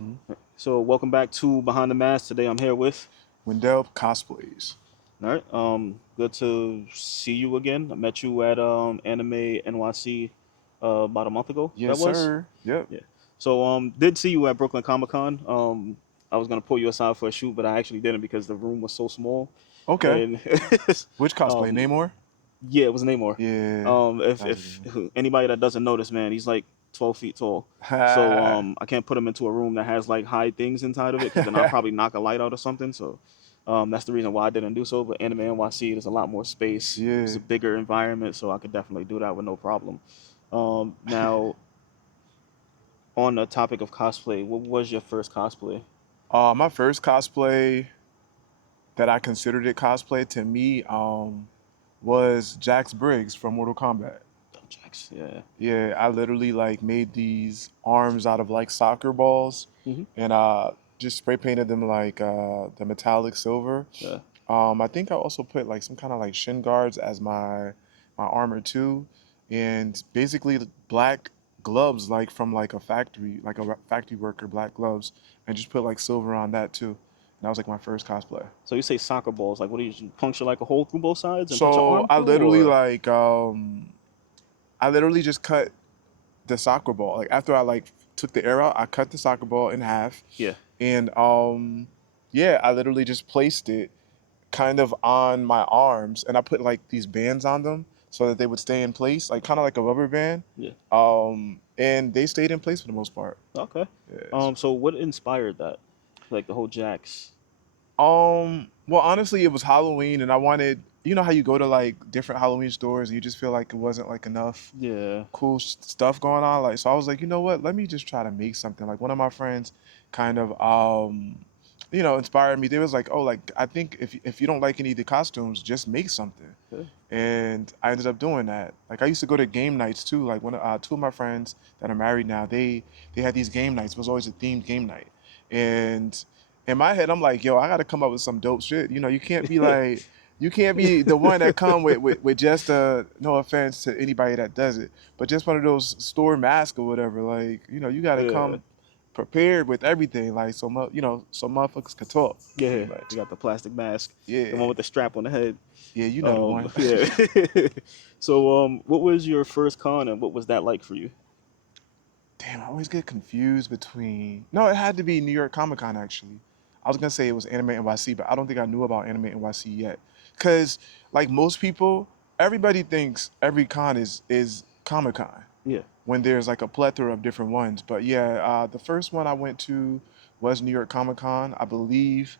Mhm. So welcome back to Behind the Mask. Today I'm here with. Wendell cosplays. All right. Good to see you again. I met you at Anime NYC about a month ago. That Yes, was. sir. Yep. Yeah. So did see you at Brooklyn Comic Con. I was gonna pull you aside for a shoot, but I actually didn't because the room was so small. Okay. And Which cosplay? um Namor? yeah, it was Namor. Yeah, that was a good If one. anybody that doesn't notice, man, he's like 12 feet tall. So I can't put him into a room that has like high things inside of it because then I'll probably knock a light out or something. So that's the reason why I didn't do so. But Anime NYC, there's a lot more space. It's Yeah. a bigger environment, so I could definitely do that with no problem. Now, on the topic of cosplay, what was your first cosplay? My first cosplay that I considered it cosplay to me was Jax Briggs from Mortal Kombat. Oh, Jax, yeah. Yeah, I literally like made these arms out of like soccer balls Hmm. and just spray painted them like the metallic silver. Yeah. I think I also put like some kind of like shin guards as my armor too, and basically black gloves like from like a factory, like a factory worker, black gloves, and just put like silver on that too. And that was like my first cosplay. So you say soccer balls? Like, what do you puncture like a hole through both sides and put your So arm through, or? I literally just cut the soccer ball. Like after I like took the air out, I cut the soccer ball in half, Yeah. and yeah, I literally just placed it kind of on my arms, and I put like these bands on them so that they would stay in place, like kind of like a rubber band. Yeah. And they stayed in place for the most part. Okay. Yes. So what inspired that? Like the whole Jax. Well, honestly, it was Halloween, and I wanted, you know, how you go to like different Halloween stores and you just feel like it wasn't like enough Yeah. cool stuff going on. Like, so I was like, you know what? Let me just try to make something. Like, one of my friends kind of, inspired me. They was like, oh, like I think if you don't like any of the costumes, just make something. Okay. And I ended up doing that. Like, I used to go to game nights too. Like, one two of my friends that are married now, they had these game nights. It was always a themed game night, and in my head, I'm like, yo, I got to come up with some dope shit. You know, you can't be like. You can't be the one that come with just no offense to anybody that does it, but just one of those store masks or whatever. Like, you know, you got to Yeah. come prepared with everything. Like, so so motherfuckers could talk pretty Yeah. You much. got the plastic mask, the one Yeah, with the strap on the head. yeah, you know the one. Yeah. So what was your first con and what was that like for you? Damn, I always get confused between. No, it had to be New York Comic Con actually. I was gonna say it was Anime NYC, but I don't think I knew about Anime NYC yet. Cause like most people, everybody thinks every con is Comic Con Yeah. when there's like a plethora of different ones. But yeah, the first one I went to was New York Comic Con. I believe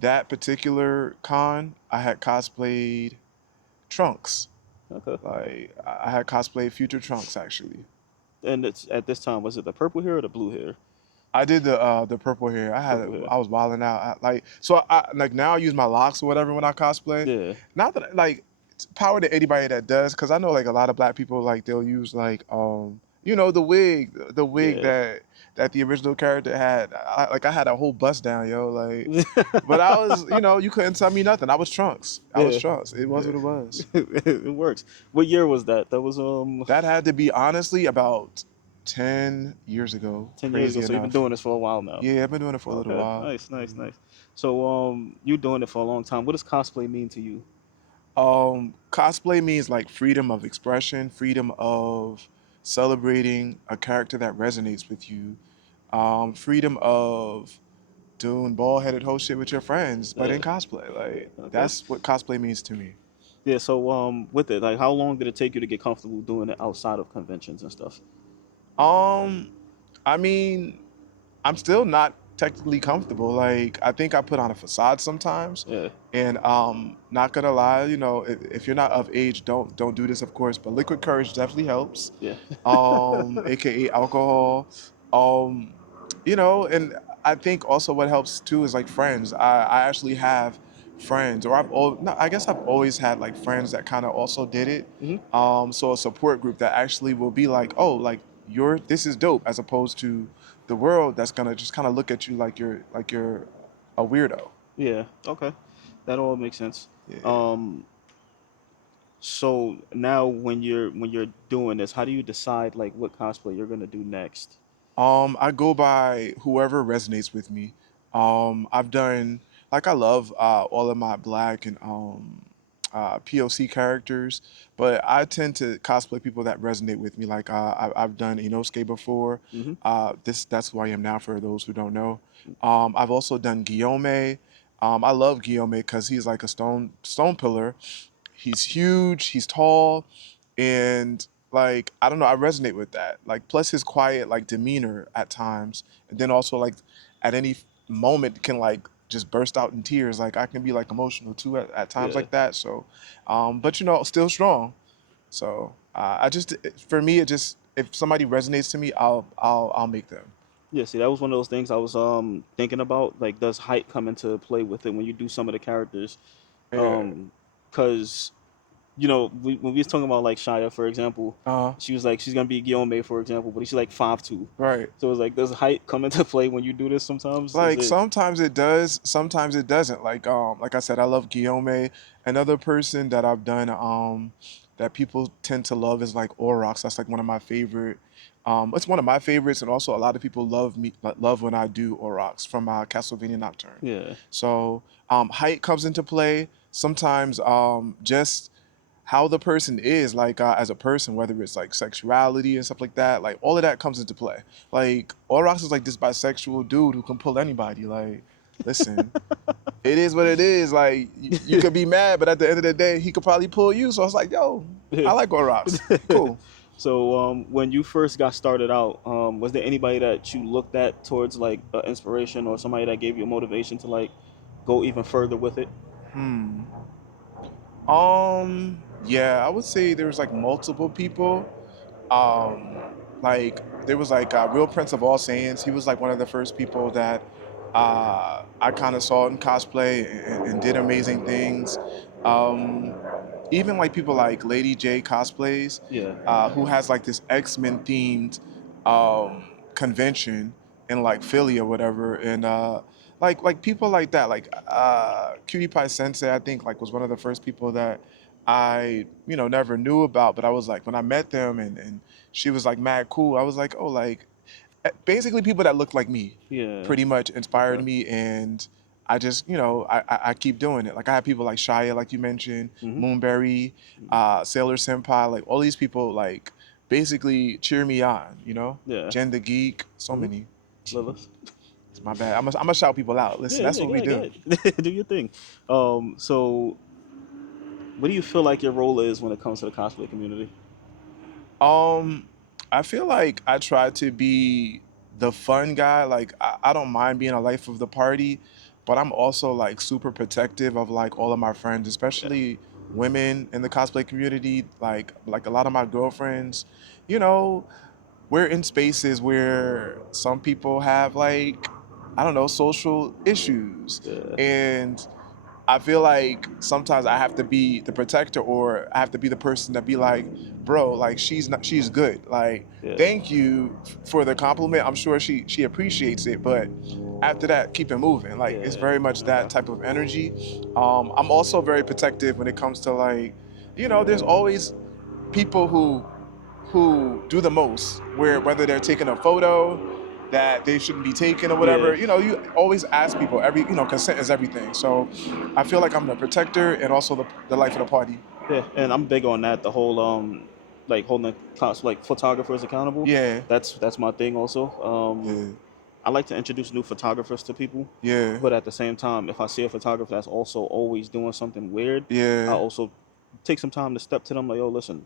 that particular con I had cosplayed Trunks. Okay. Like I had cosplayed Future Trunks actually. And it's at this time, was it the purple hair or the blue hair? I did the purple hair. Purple hair. I was wilding out. Like now I use my locks or whatever when I cosplay. Yeah. Not that like it's power to anybody that does, because I know like a lot of black people like they'll use like the wig Yeah. that the original character had. I had a whole bust down, yo. Like, but I was, you couldn't tell me nothing. I was Trunks. I was Yeah. Trunks. It was Yeah. what it was. It works. What year was that? That was That had to be honestly about 10 years ago. 10 years ago. Crazy So you've been enough. doing this for a while now. Yeah, I've been doing it for a little Okay, while. nice, nice, nice. So, you're doing it for a long time. What does cosplay mean to you? Cosplay means like freedom of expression, freedom of celebrating a character that resonates with you, freedom of doing ball-headed whole shit with your friends, but in Yeah. cosplay. Like Okay. that's what cosplay means to me. Yeah. So, with it, like, how long did it take you to get comfortable doing it outside of conventions and stuff? Um, I mean, I'm still not technically comfortable. Like I think I put on a facade sometimes. Yeah. And not gonna lie, if you're not of age, don't do this, of course. But liquid courage definitely helps. Yeah. AKA alcohol. Um, and I think also what helps too is like friends. I actually have friends, or no, I guess I've always had like friends that kind of also did it. Hmm. So a support group that actually will be like, oh, like this is dope, as opposed to the world that's gonna just kind of look at you like you're a weirdo. Yeah. Okay. That all makes sense. Yeah. Um. So now, when you're doing this, how do you decide like what cosplay you're gonna do next? I go by whoever resonates with me. I've done like I love all of my black and POC characters, but I tend to cosplay people that resonate with me. Like I've done Inosuke before. Hmm. That's who I am now. For those who don't know, I've also done Guillaume. I love Guillaume because he's like a stone pillar. He's huge, he's tall, and like I don't know, I resonate with that. Like plus his quiet like demeanor at times, and then also like at any moment can like just burst out in tears. Like I can be like emotional too at times Yeah. like that. So, but still strong. So for me, it just if somebody resonates to me, I'll make them. Yeah, see, that was one of those things I was thinking about. Like, does height come into play with it when you do some of the characters? Yeah. Because when we was talking about like Shia, for example, Uh. she was like she's gonna be Guillaume, for example, but she's like 5'2". Right. So it's like, does height come into play when you do this? Sometimes is Like it? sometimes it does, sometimes it doesn't. Like I said, I love Guillaume. Another person that I've done that people tend to love is like Orox. That's like one of my favorite. It's one of my favorites, and also a lot of people love when I do Orox from Castlevania Nocturne. Yeah, So height comes into play. Sometimes just how the person is like as a person, whether it's like sexuality and stuff like that, like all of that comes into play. Like Orox is like this bisexual dude who can pull anybody. Like, listen, it is what it is. Like you could be mad, but at the end of the day, he could probably pull you. So I was like, yo, I like Orox. Cool. So when you first got started out, was there anybody that you looked at towards like inspiration, or somebody that gave you a motivation to like go even further with it? Hmm. Yeah, I would say there's like multiple people. Um, like there was like Real Prince of All Saiyans. He was like one of the first people that I kind of saw in cosplay and did amazing things. Um, Even like people like Lady J cosplays, Yeah, who has like this X-Men themed convention in like Philly or whatever, and like people like that, like Cutie Pie Sensei, I think like was one of the first people that I never knew about, but I was like when I met them and she was like mad cool. I was like, oh, like basically people that looked like me yeah. pretty much inspired Okay. me, and I just I keep doing it. Like I have people like Shia, like you mentioned, Hmm. Moonberry, Sailor Senpai, like all these people like basically cheer me on. Yeah. Jen the Geek, so Hmm. many. Lilith. It's my bad. I'm gonna shout people out. Listen, Yeah, that's yeah, what go we ahead, go do. ahead. Do your thing. So what do you feel like your role is when it comes to the cosplay community? Um, I feel like I try to be the fun guy. Like I don't mind being a life of the party, but I'm also like super protective of like all of my friends, Yeah, especially women in the cosplay community. Like a lot of my girlfriends, you know, we're in spaces where some people have like I don't know, social issues. yeah, And I feel like sometimes I have to be the protector, or I have to be the person to be like, bro, like she's good. Like, yeah, thank you for the compliment. I'm sure she appreciates it, but after that, keep it moving. Like it's yeah. very much that Okay. type of energy. I'm also very protective when it comes to like, there's always people who do the most, where Hmm. whether they're taking a photo that they shouldn't be taking or Yeah, whatever, you always ask people. Consent is everything. So I feel like I'm the protector and also the life of the party. yeah, and I'm big on that. The whole like holding like photographers accountable. Yeah, That's my thing also. yeah, I like to introduce new photographers to people, yeah, but at the same time, if I see a photographer that's also always doing something weird, I yeah, also take some time to step to them like, yo, listen,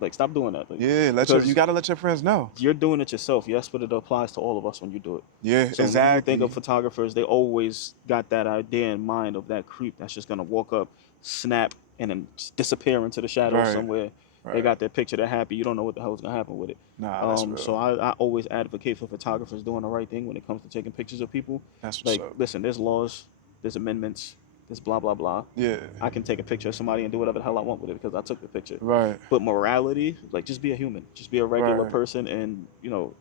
like stop doing that, like, yeah. You because gotta let your friends know. you're doing it yourself, yes, but it applies to all of us when you do it. Yeah, So when you think of exactly. photographers, they always got that idea in mind of that creep that's just gonna walk up, snap, and then just disappear into the shadows Right, somewhere. They right. got their picture, they're happy. You don't know what the hell's gonna happen with it. Nah, that's So real. I always advocate for photographers doing the right thing when it comes to taking pictures of people. That's what's Like, up. listen, there's laws, there's amendments, there's blah blah blah. Yeah, I can take a picture of somebody and do whatever the hell I want with it because I took the picture. right, But morality, like, just be a human, just be a regular right. person, and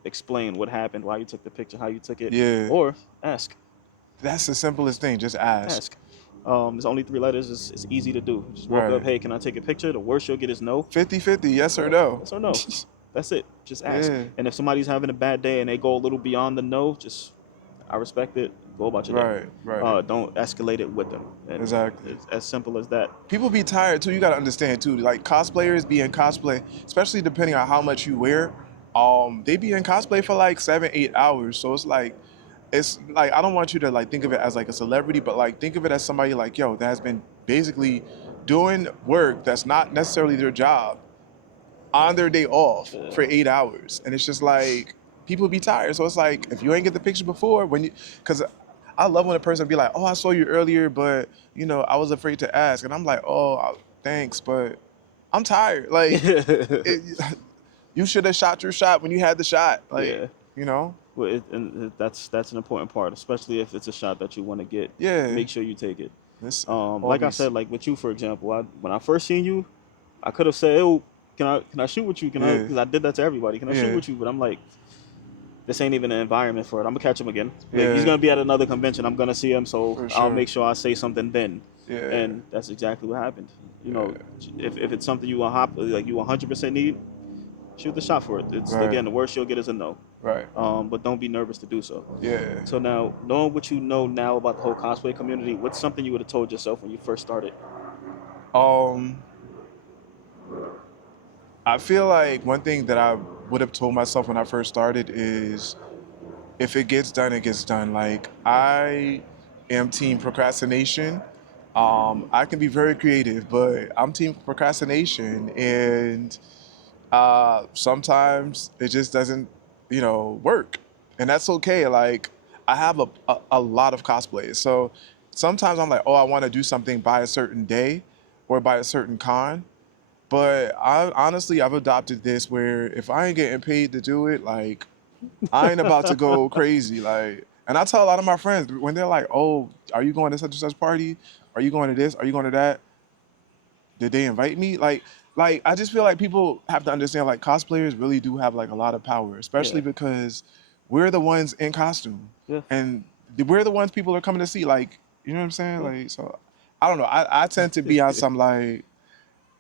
explain what happened, why you took the picture, how you took it, Yeah, or ask, that's the simplest thing. Just ask. ask. There's only three letters. It's easy to do. Just walk up. Right. Hey, can I take a picture? The worst you'll get is no. 50-50, yes or no. Yes or no. That's it. Just ask. Yeah. And if somebody's having a bad day and they go a little beyond the no, just I respect it. Go about your day. Right. Right. Don't escalate it with them. And Exactly. it's as simple as that. People be tired too. You gotta understand too. Like cosplayers be in cosplay, especially depending on how much you wear. They be in cosplay for like 7, 8 hours. So it's like I don't want you to like think of it as like a celebrity, but like think of it as somebody like yo that has been basically doing work that's not necessarily their job on their day off Uh, for 8 hours, and it's just like people be tired. So it's like if you ain't get the picture before, when you, because I love when a person be like, "Oh, I saw you earlier, but I was afraid to ask," and I'm like, "Oh, thanks, but I'm tired." Like, you should have shot your shot when you had the shot. Like, yeah. you know, That's an important part, especially if it's a shot that you want to get. yeah. Make sure you take it. Listen, Like I always, said, like with you, for example, when I first seen you, I could have said, "Oh, can I shoot with you? Can I?" yeah, Because I did that to everybody. Can I shoot yeah, with you? But I'm like, this ain't even an environment for it. I'm gonna catch him again. Like he's yeah, gonna be at another convention. I'm gonna see him, so for I'll sure. make sure I say something then. Yeah, And that's exactly what happened. You know, yeah, if it's something you like you 100% need, shoot the shot for it. It's right, again the worst you'll get is a no. right, But don't be nervous to do so. yeah. So now, knowing what you know now about the whole cosplay community, what's something you would have told yourself when you first started? Um, I feel like one thing that I would have told myself when I first started is if it gets done, it gets done. Like I am team procrastination. I can be very creative, but I'm team procrastination, and sometimes it just doesn't, work, and that's okay. Like I have a lot of cosplays, so sometimes I'm like, oh, I want to do something by a certain day or by a certain con, but I honestly I've adopted this where if I ain't getting paid to do it, like I ain't about to go crazy. Like, and I tell a lot of my friends when they're like, "Oh, are you going to such and such party? Are you going to this? Are you going to that? Did they invite me?" Like I just feel like people have to understand like cosplayers really do have like a lot of power, especially Yeah, because we're the ones in costume, yeah, and we're the ones people are coming to see. Like, you know what I'm saying? yeah. Like, so I don't know. I tend to be on some like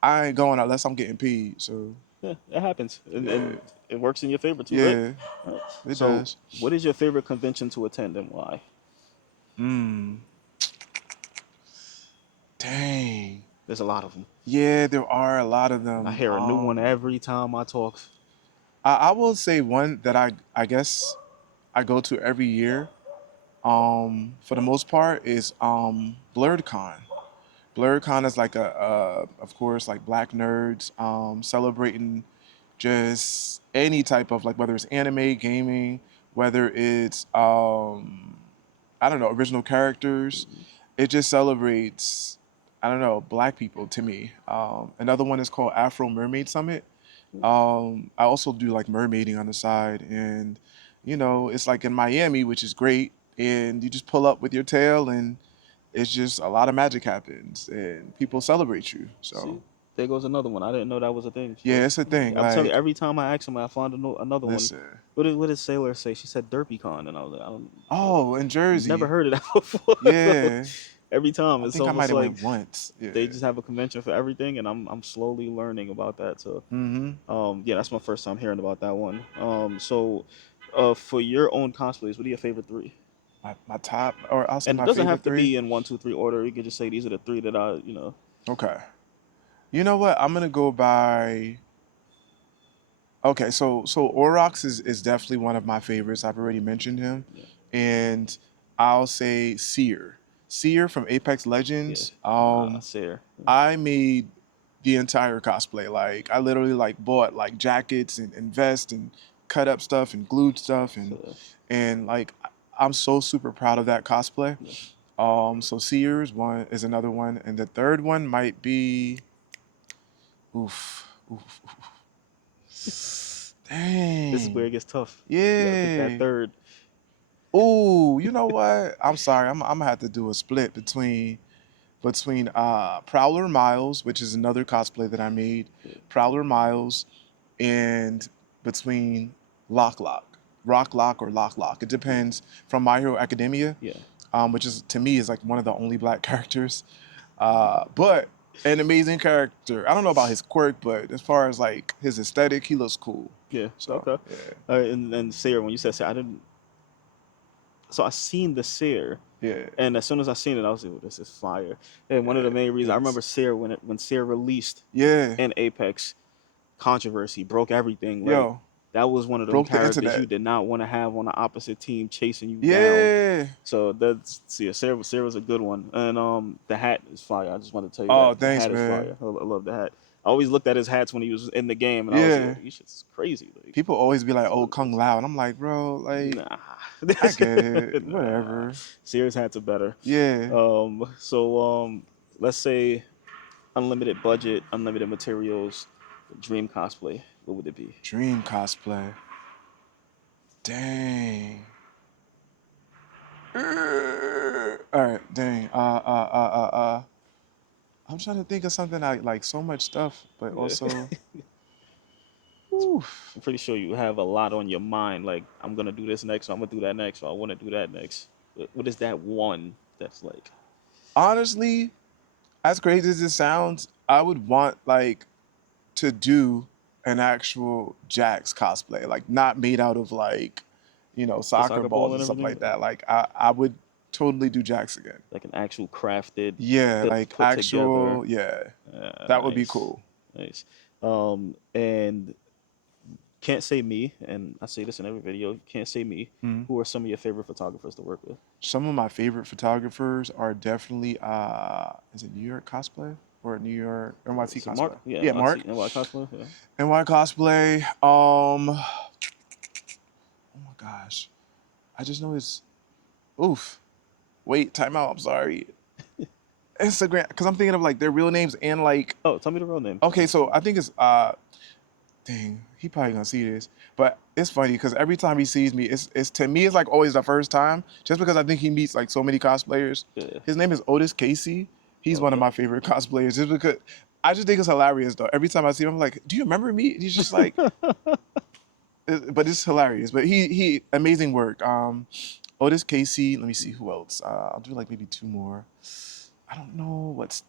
I ain't going unless I'm getting paid. So Yeah, it happens, and yeah, it works in your favor too, right? yeah, Right. it So, does. what is your favorite convention to attend and why? Mm, dang. There's a lot of them. Yeah, there are a lot of I them. hear a new one every time I talk. I will say one that I guess I go to every year. For the most part, is BlurredCon. BlurredCon is like of course, like black nerds celebrating just any type of like whether it's anime, gaming, whether it's I don't know original characters. It just celebrates I don't know black people to me. Another one is called Afro Mermaid Summit. I also do like mermaiding on the side, and it's like in Miami, which is great. And you just pull up with your tail, and it's just a lot of magic happens, and people celebrate you. So See, there goes another one. I didn't know that was a thing. yeah, it's a thing. I'm telling you, Like, every time I ask him, I find another one. listen, What did Sailor say? She said DerpyCon, and I was like, I don't, oh, in never Jersey, heard of that before. So yeah, every time I it's think I might almost have like went once. Yeah. they just have a convention for everything, and I'm slowly learning about that. So Mm-hmm. yeah, that's my first time hearing about that one. So for your own cosplays, what are your favorite three? My top, or I'll say And it my doesn't have favorite to three. be in one, two, three order. You could just say these are the three that I. Okay. You know what? I'm gonna go by. Okay, so Orox is definitely one of my favorites. I've already mentioned him, Yeah, and I'll say Seer. Seer from Apex yeah. Legends. Sailor. I made the entire cosplay. Like I literally like bought like jackets and vests and cut up stuff and glued stuff So and like I'm so super proud of that cosplay. yeah. So Seers one is another one, and the third one might be oof, oof, This is where dang, it gets tough. You got to pick that yeah. third. Ooh, you know what? I'm sorry. I'm gonna have to do a split between Prowler Miles, which is another cosplay that I made, Yeah, Prowler Miles, and between Lock Lock, Rock Lock or Lock Lock. It yeah, depends. From My Hero Academia, yeah. which is to me is like one of the only black characters, but an amazing character. I don't know about his quirk, but as far as like his aesthetic, he looks cool. Yeah. So Okay. yeah, And Seer, when you said Seer, I didn't. So I seen the Seer, yeah, and as soon as I seen it, I was like, "Oh, this is fire." And one of the yeah. main reasons I It's remember Seer when Seer released yeah, in Apex, controversy broke everything. Like yo, that was one of them broke the characters you internet. did not want to have on the opposite team chasing you down. Yeah. So that's see, Sarah's a good one, and the hat is fire. I just want to tell you Oh, that the thanks, hat is man. fire. I love the hat. I always looked at his hats when he was in the game, and I was Yeah. like, "These shit's crazy." Like, People always be like, so "Oh, what is Kung this? Lao," and I'm like, bro, like, Nah, I get it, nah. whatever. Sears hats are better. Yeah. So let's say unlimited budget, unlimited materials, dream cosplay. What would it be? Dream cosplay. Dang. All right, dang. I'm trying to think of something I like so much stuff, but Yeah. also, oof. I'm pretty sure you have a lot on your mind. Like, I'm gonna do this next, or I'm gonna do that next, or I want to do that next. What is that one that's like? Honestly, as crazy as it sounds, I would want like to do an actual Jax cosplay, like not made out of like, The soccer soccer balls ball and and stuff everything, like that. Like I would totally do Jax again. like an actual crafted, Yeah, like put together. actual, yeah, that would be Nice, cool. nice. And can't say me, and I say this in every video. Can't say me. Mhm. Who are some of your favorite photographers to work with? Some of my favorite photographers are definitely is it New York cosplay or New York NYC Is it Mark? cosplay? Yeah, Yeah, Mark. NY cosplay. Yeah. NY cosplay. Oh my gosh. I just know it's oof. Wait, time out. I'm sorry. Instagram, because I'm thinking of like their real names and like Oh, tell me the real name. okay, so I think it's dang, he probably gonna see this, but it's funny because every time he sees me, it's to me it's like always the first time, just because I think he meets like so many cosplayers. Yeah. His name is Otis Casey. He's one of Okay. my favorite cosplayers, just because I just think it's hilarious though. Every time I see him, I'm like, "Do you remember me?" He's just like, but it's hilarious. But he amazing work. Otis Casey. Let me see who else. I'll do like maybe two more. I don't know what's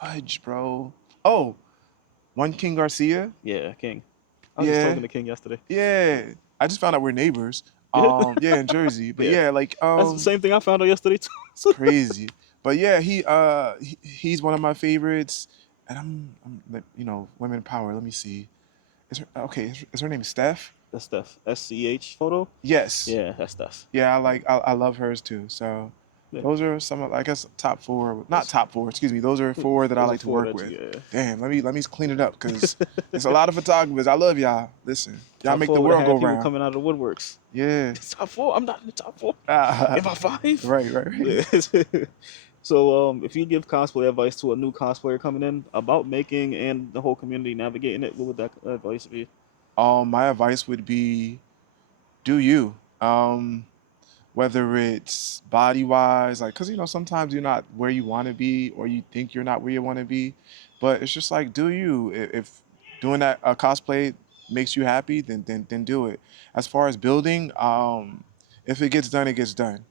fudge, bro. Oh, one King Garcia. Yeah, King. I was just Yeah, talking to King yesterday. yeah. I just found out we're neighbors. Yeah. Yeah, in Jersey. But Yeah. yeah, like That's the same thing I found out yesterday too. it's crazy. But yeah, he's one of my favorites. And I'm like, women power. Let me see. Is her name Steph? That's Steph. SCH photo? Yes. Yeah, that's Steph. Yeah, Yeah. I love hers too. So Yeah. those are some of I guess top four. Not Those, top four, excuse me. Those are four that I those are like to four work that with. you, Damn, let me clean it up because yeah. it's a lot of photographers. I love y'all. Listen, y'all Top make the four would have world had go people round. coming out of the woodworks. Yeah. Top four? I'm not in the top four. Ah, Am I five? right. Yeah. So, if you give cosplay advice to a new cosplayer coming in about making and the whole community navigating it, what would that advice be? My advice would be do you. Whether it's body wise, like, cause sometimes you're not where you want to be, or you think you're not where you want to be, but it's just like do you. If doing that cosplay makes you happy, then do it. As far as building, if it gets done, it gets done.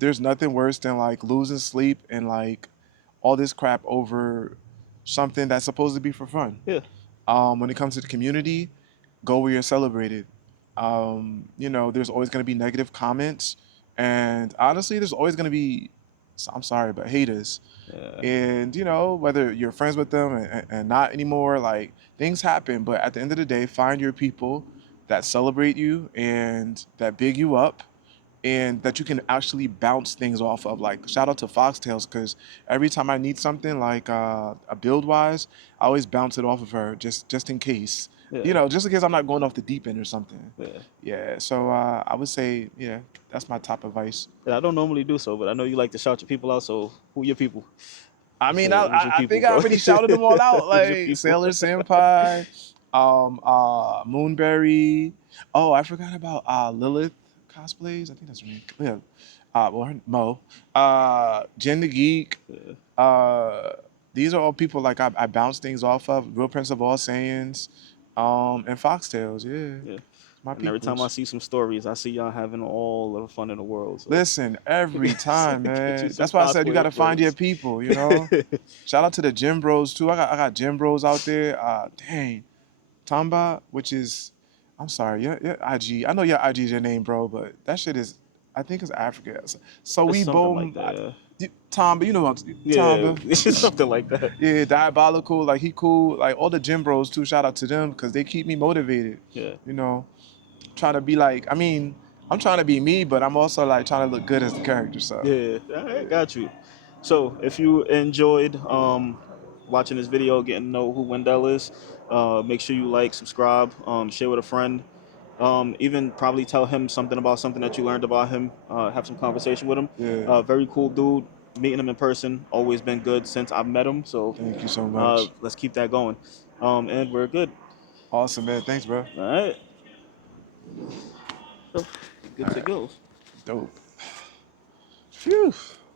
There's nothing worse than like losing sleep and like all this crap over something that's supposed to be for fun. Yeah. When it comes to the community, go where you're celebrated. There's always going to be negative comments, and honestly, there's always going to be, I'm sorry, but haters. Yeah. And whether you're friends with them and not anymore, like things happen. But at the end of the day, find your people that celebrate you and that big you up, and that you can actually bounce things off of. Like shout out to Foxtails because every time I need something like a build wise, I always bounce it off of her just in case. Yeah. Just in case I'm not going off the deep end or something. Yeah. Yeah. So I would say that's my top advice. Yeah, I don't normally do so, but I know you like to shout your people out. So, who your people? I Who's mean, your, who's your I people, think I bro? already shouted them all out. Who's your Like people? Sailor Senpai, Moonberry. Oh, I forgot about Lilith cosplays. I think that's her name. Yeah. Mo. Jen the Geek. Yeah. Uh, these are all people like I bounce things off of. Real Prince of All Saiyans. And Foxtails. Yeah. Yeah. My And every time I peoples. see some stories, I see y'all having all of the fun in the world. So Listen, every time, get you man. some That's why I said you got cosplayer to find your friends. people. Shout out to the gym bros too. I got gym bros out there. Dang. Tamba, which is, I'm sorry, your IG. I know your IG is your name, bro, but that shit is, I think it's Africa. So It's we something like both, that. Tamba, you know what Yeah, Tamba. it's something like that. Yeah, diabolical. Like he cool. Like all the gym bros too. Shout out to them because they keep me motivated. Yeah. You know, trying to be like. I mean, I'm trying to be me, but I'm also like trying to look good as the character. So Yeah, I yeah, got you. So if you enjoyed watching this video, getting to know who Wendell is, make sure you like, subscribe, share with a friend. Even probably tell him something about something that you learned about him. Have some conversation with him. yeah. Very cool dude. Meeting him in person, always been good since I've met him. So Thank you so much. let's keep that going. And we're good. Awesome, man. Thanks, bro. All right. So, All good to right, go. dope. Phew.